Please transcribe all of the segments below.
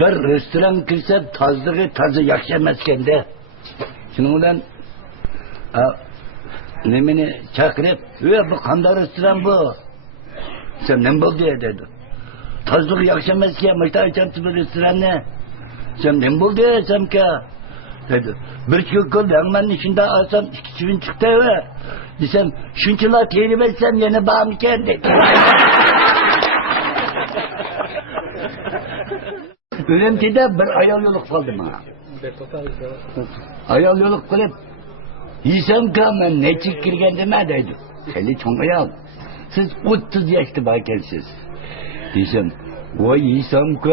bir restoran kirsa tozligi toza yaxshi emas ekanda. Shuning bilan nimani chaqirib, bu qanday restoran bu? Sen nima bo'ldi dedi. Tozligi yaxshi emas ekan, mana aytibdi bu restoranni. Sen nima bo'ldi desamka? Dedi. Bir çökül hemen içinde alsam iki çivin çıktı eve. Desem şunçular terimezsem yine bağımken dedi. Önemli de bir ayal yoluk kaldım ha. Ayal yoluk kılıp yesem ki ben ne çıkkırgen deme dedi. Seni çok ayal. Siz 30 yaşta bakensiz. Desem o yesem ki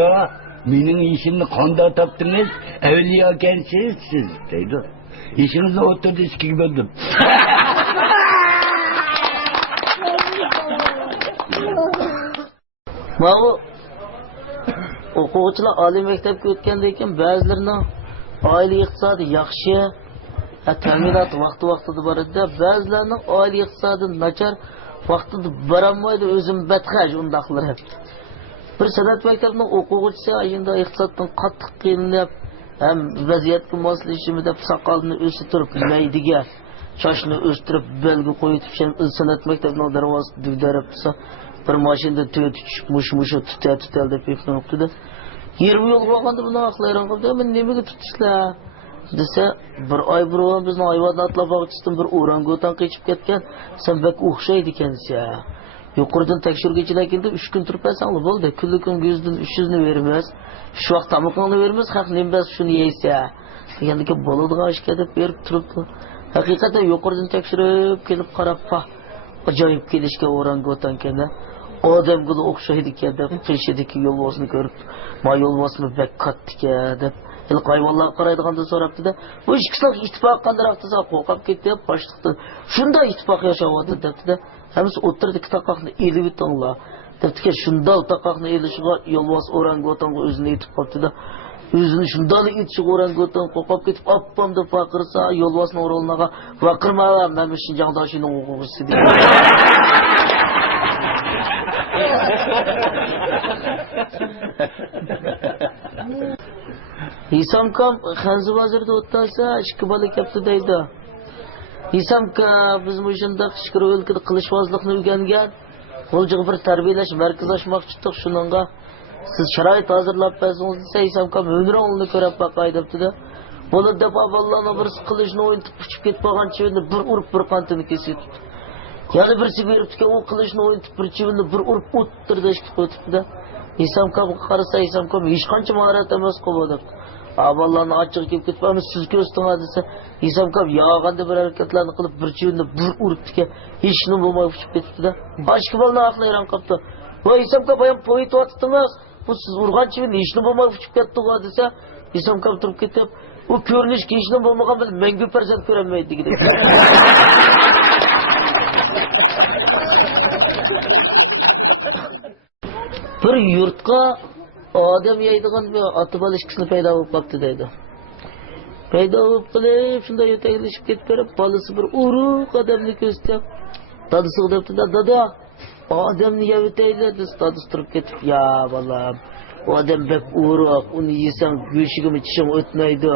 mening işimni qanday topdingiz? Avliyo ekansiz siz dedi. İşingizni o'tirdi ichkiga bo'ldim. Mana o'quvchilar oliy maktabga o'tgandan keyin ba'zilarining oila iqtisodi yaxshi, ta'minot vaqti-vaqtida boradi, ba'zilarining oila iqtisodi nachar, vaqtida borolmaydi, o'zim badxaj undaqlar. Bir sanat maktabining o'quvchisi ayında iqtisoddan qattiq qiynalib, ham vaziyatga moslashishimi deb soqolini o'stirib, maydiga shoshni o'stirib, belgi qo'yib, sanat maktabining darvozasida dugdarib tursa, bir mashinada to'yib tushib, mush-mush tutal deb yiqilibdi. 20 yil bo'lganda buni aqlayron qildi, men nimaga tutishlar desa, bir oy burun bizning hayvonot atlab bog'chisidan bir orangutan qochib ketgan, sen bak o'xshaydi ekansan. Yuqoridan tekshiruvchilar keldi, 3 kun turib bo'lsang bo'ldi. Kunlikning 100dan 300 ni beramiz. Shu vaqt tamoqni beramiz, haq nimbas shuni yeysa. Degandiki bo'ladigan ishga deb berib turibdi. Haqiqatan yuqoridan tekshirib kelib qarab, ajoyib kelishga orangutan ekan-da. Odamga o'xshaydi ekan deb qishidagi yo'lbosini ko'rib, "Ma yo'lbosmi bak katta deb ilk hayvonlar qaraydiganda so'rabdi-da, "Bu ikkisining ittifoq qanday desa qo'rqib ketdi, boshliqdan. Shunday ittifoq yashayapti" debdi-da. Hemisi oturdu takakını elib etanlar. Debdiki şundal takakını elişiga yolbos orangutanga o'zini yetib qoldi da. O'zini shundal yetishib orangutang qo'rqib ketib, "Appam" deb baqirsa, yolbosning o'rniga "Baqirma, men shu jag'doshining o'g'risi" dedi. Hisamkam Xanzi vazirda o'tsa, ikki bola kapti deydi. Hisamka biz bu shunda shukr o'lkada qilishvozlikni o'rgangan, qo'ljiga bir tarbiyalash markazi ochmoqchi edik, shuningga siz sharoit hozirlab bersangiz desa, Hisamka o'nroqni ko'rib baqay debdi-da. Buni deb Allohning bir qilishni o'yintib uchib ketib qolgan chivini bir urib bir qantini kesib. Yana birsi beribdi, u qilishni o'yintib bir chivini bir urib o'ttirdi, ishqib o'tibdi-da. Hisamka qarasa, Hisamka hech qancha mahorat emas qildi. Allah'ın açık gibi gitmemiz siz göstermez dese İslamkam yağanda bir hareketlerini kılıp bir çivinde bir uruptu ki hiç ne bulmayı uçup gitti de başka balına akla yaran kaptı. Bu İslamkam bayan poet vattınız bu siz urgan çivinde hiç ne bulmayı uçup gitti dese İslamkam durup gitti o görünüş ki hiç ne bulmadan böyle mengü perzent görenmeydi gidiyor. Bir yurtka Adam yaydigan bir atıbal ilişkisini payda olup kaptı deydi. Payda olup kılıp şunda yeteklişip ketip verip balısı bir uruk adamını gösterip dadısı kılıptı da dada adam niye öteyle dadısı durup ketip ya vallahi o adam bek uruk onu yesen göğüşüme çişim ötmeydi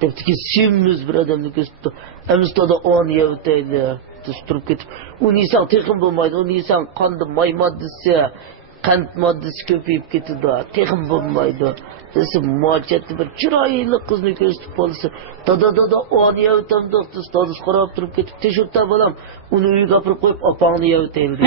depti ki simmiz bir adamını gösterip emizde da o niye öteyle dadısı durup ketip onu yesen tekim bulmaydı onu yesen kandı may maddesi kant maddesi köpeyip ketdi, texim bo'lmaydi. Desa mo'jatli bir chiroyli qizni ko'rsatib qolsa, dada oni yavtamda ustoz qarab turib ketib, "Teshurta bolam, uni uyga olib qo'yib, opangni yavtaydi."